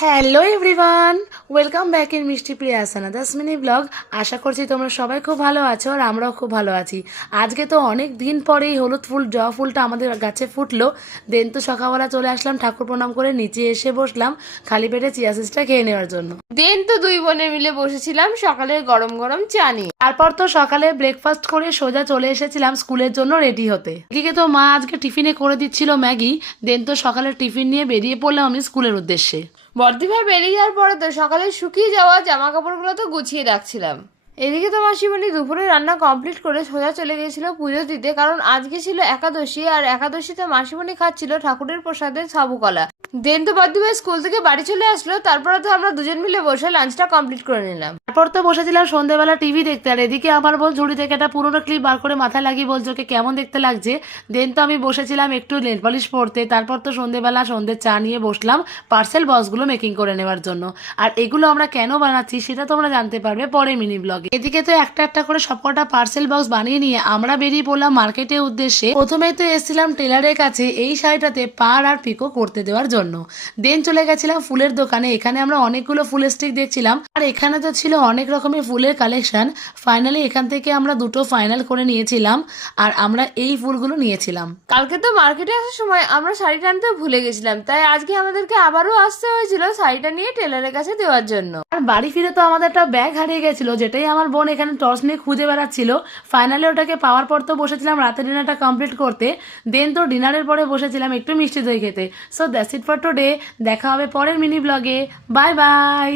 Hello everyone, welcome back in মিষ্টি প্রিয়া আসানাদাস mini blog. আশা করছি তোমরা সবাই খুব ভালো আছো আর আমরাও খুব ভালো আছি। আজকে তো অনেক দিন পরেই হলুদ ফুল জবা ফুলটা আমাদের গাছে ফুটলো। দেন তো সকালবেলা চলে আসলাম, ঠাকুর প্রণাম করে নিচে এসে বসলাম খালি পেটে চিয়া সিডসটা খেয়ে নেওয়ার জন্য। দেন তো দুই বোনে মিলে বসেছিলাম সকালের গরম গরম চা নিয়ে। তারপর তো সকালে ব্রেকফাস্ট করে সোজা চলে এসেছিলাম স্কুলের জন্য রেডি হতে। এদিকে তো মা আজকে টিফিনে করে দিচ্ছিল ম্যাগি। দেন তো সকালের টিফিন নিয়ে বেরিয়ে পড়লাম আমি স্কুলের উদ্দেশ্যে। বর্দি ভাই বেরিয়ে যাওয়ার পরে তো সকালে শুকিয়ে যাওয়া জামা কাপড়গুলো তো গুছিয়ে রাখছিলাম। এদিকে তো মাসিমণি দুপুরে রান্না কমপ্লিট করে সোজা চলে গিয়েছিল পুজো দিতে, কারণ আজকে ছিল একাদশী আর একাদশীতে মাসিমণি খাচ্ছিল ঠাকুরের প্রসাদে সাবুকলা। দেন তো বর্দি ভাই স্কুল থেকে বাড়ি চলে আসলো, তারপরে তো আমরা দুজন মিলে বসে লাঞ্চটা কমপ্লিট করে নিলাম। তারপর তো বসেছিলাম সন্ধ্যেবেলা টিভি দেখতে, আর এদিকে আমার বোন ঝুড়ি থেকে একটা পুরোনো ক্লিপ বার করে মাথায় লাগিয়ে বলছে ওকে কেমন দেখতে লাগছে। দেন তো আমি বসেছিলাম একটু নেল পলিশ পরতে। তারপর তো সন্ধ্যেবেলা সন্ধ্যের চা নিয়ে বসলাম পার্সেল বক্সগুলো মেকিং করে নেওয়ার জন্য। আর এগুলো আমরা কেন বানাচ্ছি সেটা তোমরা জানতে পারবে পরে মিনি ব্লগে। এদিকে তো একটা একটা করে সবকটা পার্সেল বক্স বানিয়ে নিয়ে আমরা বেরিয়ে পড়লাম মার্কেটের উদ্দেশ্যে। প্রথমেই তো এসেছিলাম টেলারের কাছে এই শাড়িটাতে পাড় আর পিকো করতে দেওয়ার জন্য। দেন চলে গেছিলাম ফুলের দোকানে। এখানে আমরা অনেকগুলো ফুলের স্টিক দেখছিলাম, আর এখানে তো ছিল অনেক রকমের ফুলের কালেকশন। ফাইনালি এখান থেকে আমরা দুটো ফাইনাল করে নিয়েছিলাম, আর আমরা এই ফুলগুলো নিয়েছিলাম। কালকে তো মার্কেটে আসার সময় আমরা শাড়িটা আনতে ভুলে গেছিলাম, তাই আজকে আমাদেরকে আবারও আসতে হয়েছিল শাড়িটা নিয়ে টেলারের কাছে দেওয়ার জন্য। আর বাড়ি ফিরে তো আমাদের একটা ব্যাগ হারিয়ে গেছিল, যেটাই আমার বোন এখানে টর্চ নিয়ে খুঁজে বেড়াচ্ছিল। ফাইনালি ওটাকে পাওয়ার পর তো বসেছিলাম রাতের ডিনারটা কমপ্লিট করতে। দেন তো ডিনারের পরে বসেছিলাম একটু মিষ্টি দই খেতে। So that's it for today. দেখা হবে পরের মিনি ব্লগে। Bye bye.